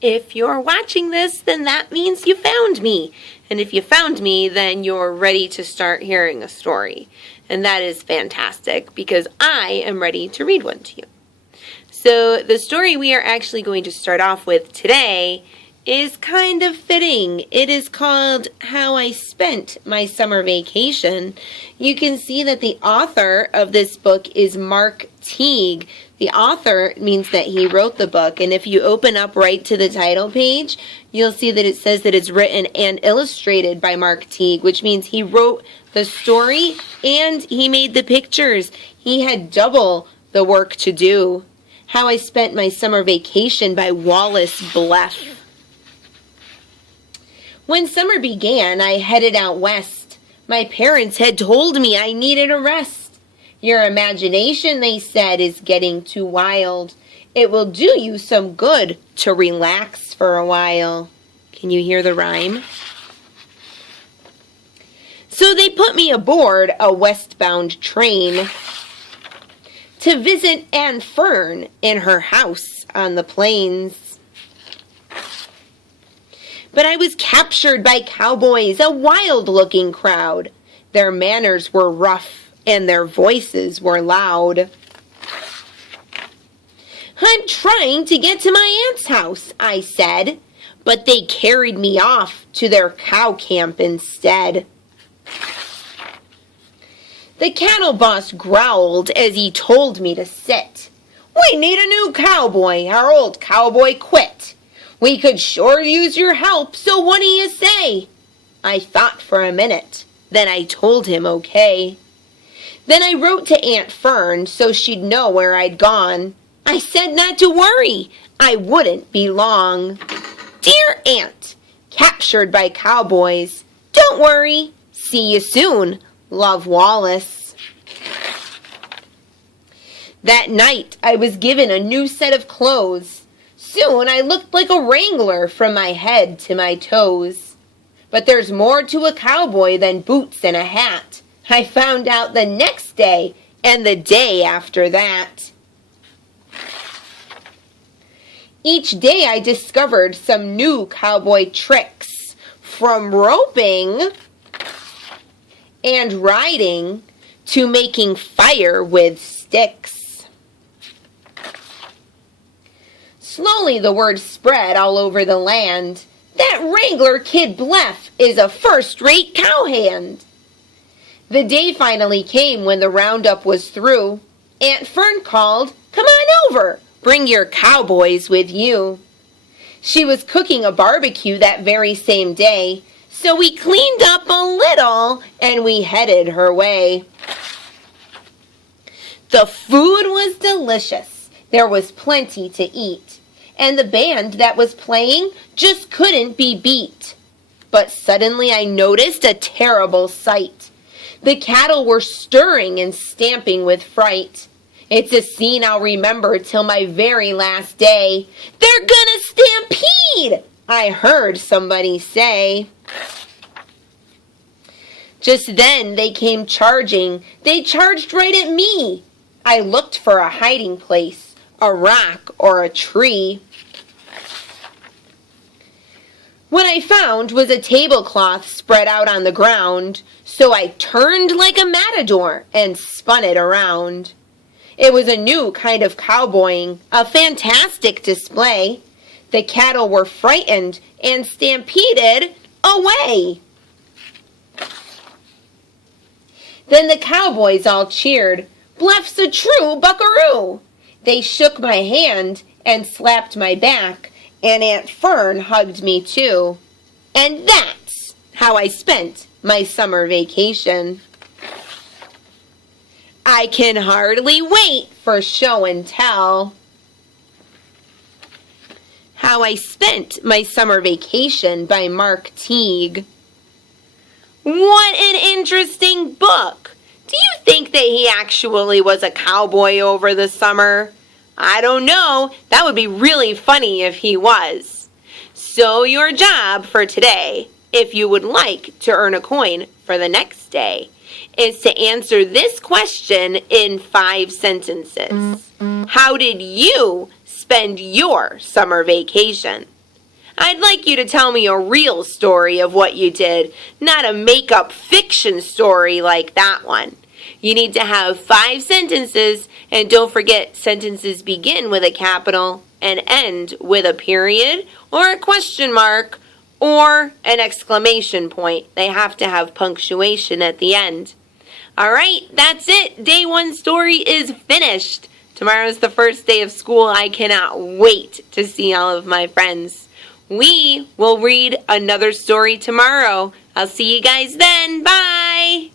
If you're watching this, then that means you found me. And if you found me, then you're ready to start hearing a story. And that is fantastic because I am ready to read one to you. So the story we are actually going to start off with today is kind of fitting. It is called How I Spent My Summer Vacation. You can see that the author of this book is Mark Teague. The author means that he wrote the book, and if you open up right to the title page, you'll see that it says that it's written and illustrated by Mark Teague, which means he wrote the story and he made the pictures. He had double the work to do. How I Spent My Summer Vacation by Wallace Bleff. When summer began, I headed out west. My parents had told me I needed a rest. Your imagination, they said, is getting too wild. It will do you some good to relax for a while. Can you hear the rhyme? So they put me aboard a westbound train to visit Aunt Fern in her house on the plains. But I was captured by cowboys, a wild-looking crowd. Their manners were rough, and their voices were loud. I'm trying to get to my aunt's house, I said, but they carried me off to their cow camp instead. The cattle boss growled as he told me to sit. We need a new cowboy. Our old cowboy quit. We could sure use your help, so what do you say? I thought for a minute. Then I told him okay. Then I wrote to Aunt Fern so she'd know where I'd gone. I said not to worry. I wouldn't be long. Dear Aunt, captured by cowboys. Don't worry. See you soon. Love, Wallace. That night, I was given a new set of clothes. Soon I looked like a wrangler from my head to my toes. But there's more to a cowboy than boots and a hat. I found out the next day and the day after that. Each day I discovered some new cowboy tricks, from roping and riding to making fire with sticks. Slowly the word spread all over the land. That wrangler Kid Bleff is a first-rate cowhand. The day finally came when the roundup was through. Aunt Fern called, Come on over, bring your cowboys with you. She was cooking a barbecue that very same day, so we cleaned up a little and we headed her way. The food was delicious. There was plenty to eat. And the band that was playing just couldn't be beat. But suddenly I noticed a terrible sight. The cattle were stirring and stamping with fright. It's a scene I'll remember till my very last day. They're gonna stampede, I heard somebody say. Just then they came charging. They charged right at me. I looked for a hiding place, a rock or a tree. What I found was a tablecloth spread out on the ground, so I turned like a matador and spun it around. It was a new kind of cowboying, a fantastic display. The cattle were frightened and stampeded away. Then the cowboys all cheered, Bleff's a true buckaroo. They shook my hand and slapped my back, and Aunt Fern hugged me too. And that's how I spent my summer vacation. I can hardly wait for show and tell. How I Spent My Summer Vacation by Mark Teague. What an interesting book. Do you think that he actually was a cowboy over the summer? I don't know. That would be really funny if he was. So your job for today, if you would like to earn a coin for the next day, is to answer this question in 5 sentences. How did you spend your summer vacation? I'd like you to tell me a real story of what you did, not a make-up fiction story like that one. You need to have 5 sentences, and don't forget sentences begin with a capital and end with a period or a question mark or an exclamation point. They have to have punctuation at the end. All right, that's it. Day 1 story is finished. Tomorrow's the first day of school. I cannot wait to see all of my friends. We will read another story tomorrow. I'll see you guys then. Bye!